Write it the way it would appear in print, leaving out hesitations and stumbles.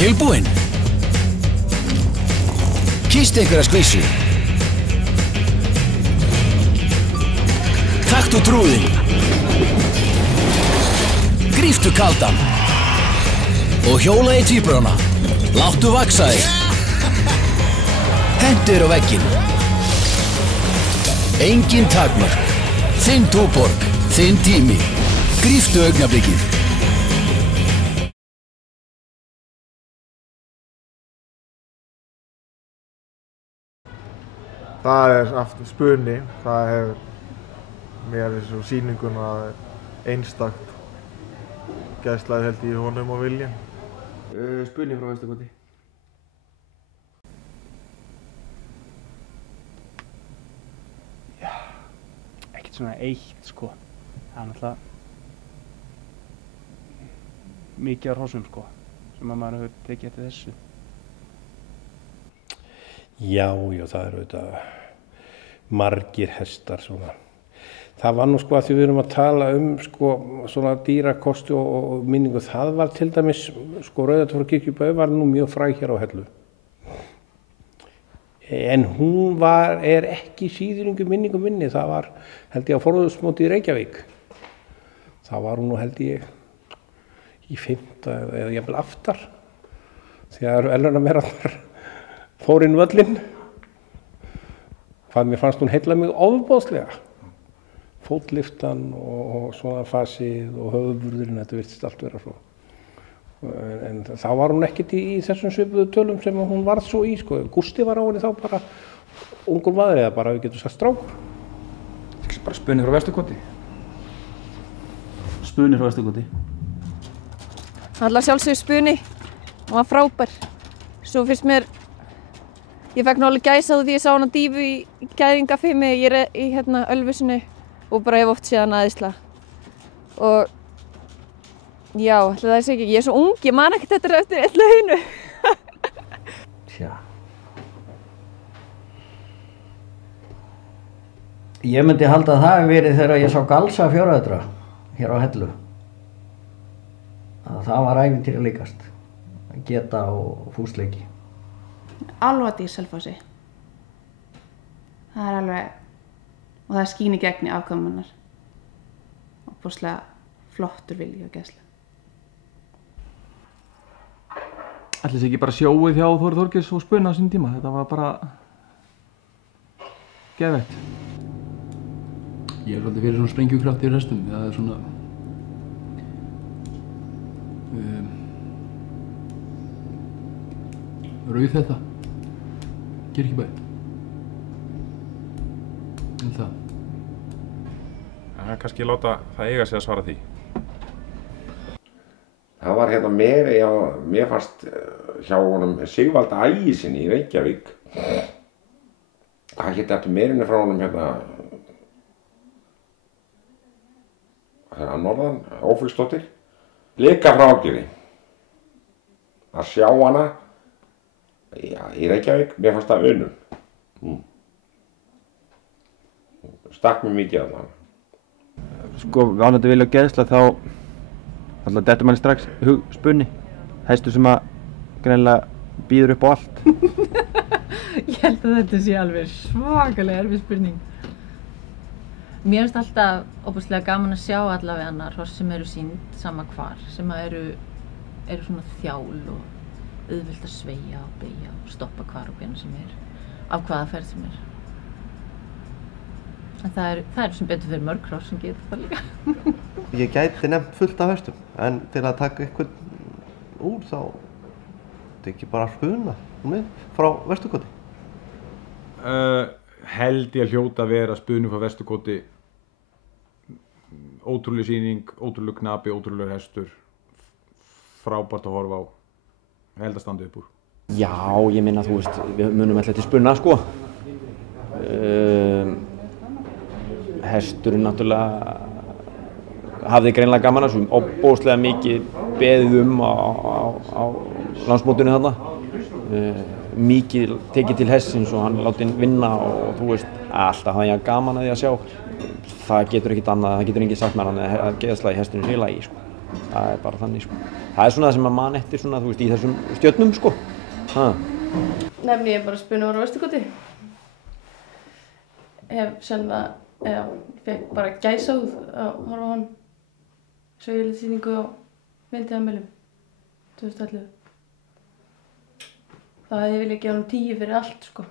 Tilbúinn? Kýstu einhverja skvísu. Taktu trúðinn. Gríftu kaldan. Og hjóla í tvíburana. Láttu vaksa þig. Hentu þér á vegginn. Engin takmörk. Þinn túborg. Þinn tími. Gríftu augnablikið. Það aftur Spuni. Það hefur mér þessu sýninguna einstakt gæslaði held í honum og Vilja. Spuni frá Vesturkoti. Já, ekkert svona eitt sko. Það náttúrulega mikið á hrossum sko, sem maður hefur tekið eftir þessu. Já, það eru auðvitað margir hestar svona. Það var nú sko að því við erum að tala sko svona dýrakosti og minningu. Það var til dæmis sko Rauðatorfukirkjubæ var nú mjög fræg hér á Hellu. En hún er ekki síðringu minningu minni. Það var held ég á forðusmóti í Reykjavík. Það var hún nú held ég í 5. eða jafnvel aftar. Þegar elunarmerarnar fór inn völlinn. Hvað mér fannst hún heilla mig ofboðslega. Fótlyftan og svona fasið og höfuðburðurinn, þetta virtist allt vera svo. En þá var hún ekkert í þessum svipuðu tölum sem hún varð svo í sko. Gústi var á henni þá bara ungur maður eða bara við getum sagt strákur. Bara Spuni frá Vesturkoti. Spuni frá Vesturkoti. Alltaf sjálfsögur Spuni. Hann var frábær. Svo fyrst mér, ég fekk nú alveg gæsað því ég sá hana Dífu í gæðingafimi í Ölfusinni og bara hef oft séð hana æðislega. Og já, ætli það sé ekki, ég er svo ung, ég man ekkert þetta eftir öllu hinu. Tja. Ég myndi halda að það hafi verið þegar ég sá Galsa fjórðadra hér á Hellu. Að það var ævintýri líkast. Geta og fúsleiki. Álfadýr Selfossi. Það alveg, og það skín í gegn í afkvæmunnar. Óbúslega flottur vilji og gæsla. Ætli sé ekki bara sjóið hjá Þóri Þorgeirs og Spuna á sín tíma. Þetta var bara geðveikt. Ég er svolítið fyrir svona sprengjukraft í restum. Það er svona rauð þetta. Kirkjubæ. Það. Kannski láta það eiga sig að svara því. Það var mér fannst hjá honum Sigvalda Ægisinni í Reykjavík. Það hétt eftir meirinni frá honum að norðan, Ófeigsdóttir. Líka frá Árgerði. Að sjá hana í Reykjavík, mér fannst það unun. Stakk mér mikið að það. Sko, ánættu vilja og geðsla þá alltaf dettur manni strax hug Spuni. Hestur sem að greinilega býður upp á allt. Ég held að þetta sé alveg svakalega erfið spurning. Mér finnst alltaf óbúslega gaman að sjá allavega hross sem eru sýnd sama hvar, sem eru svona þjál og auðvelt að sveigja og beygja og stoppa hvar og hvenær sem af hvaða ferð sem En það er sem betur fyrir mörg hross sem getur það líka. Ég gæti nefnt fullt af hestum, en til að taka eitthvað úr þá tekið bara Spuna frá Vesturkoti. Held ég að hljóta að vera Spuni frá Vesturkoti. Ótrúleg sýning, ótrúleg knapi, ótrúleg hestur. Frábært að horfa á. Held að standa upp úr. Já, ég minna þú veist, við munum alltaf til Spuna sko. Hesturinn náttúrulega hafði greinilega gaman að þessu, óbóðslega mikið beðið á landsmótinu þarna. Mikið tekið til hestsins og hann látinn vinna og þú veist, alltaf hafði ég gaman að því að sjá. Það getur ekkert annað, það getur enginn sagt með hann að geðsla í hesturinn í lagi sko. Það er bara þannig sko. Það er svona það sem maður man eftir svona, þú veist, í þessum stjörnum sko. Nefni ég bara spuna ára á Vesturgötu. Hef sennilega, fekk bara gæsáð að horfa á hann sveigilsýningu á Myndliðamælum 2011. Það hefði viljað gefa hann 10 fyrir allt sko.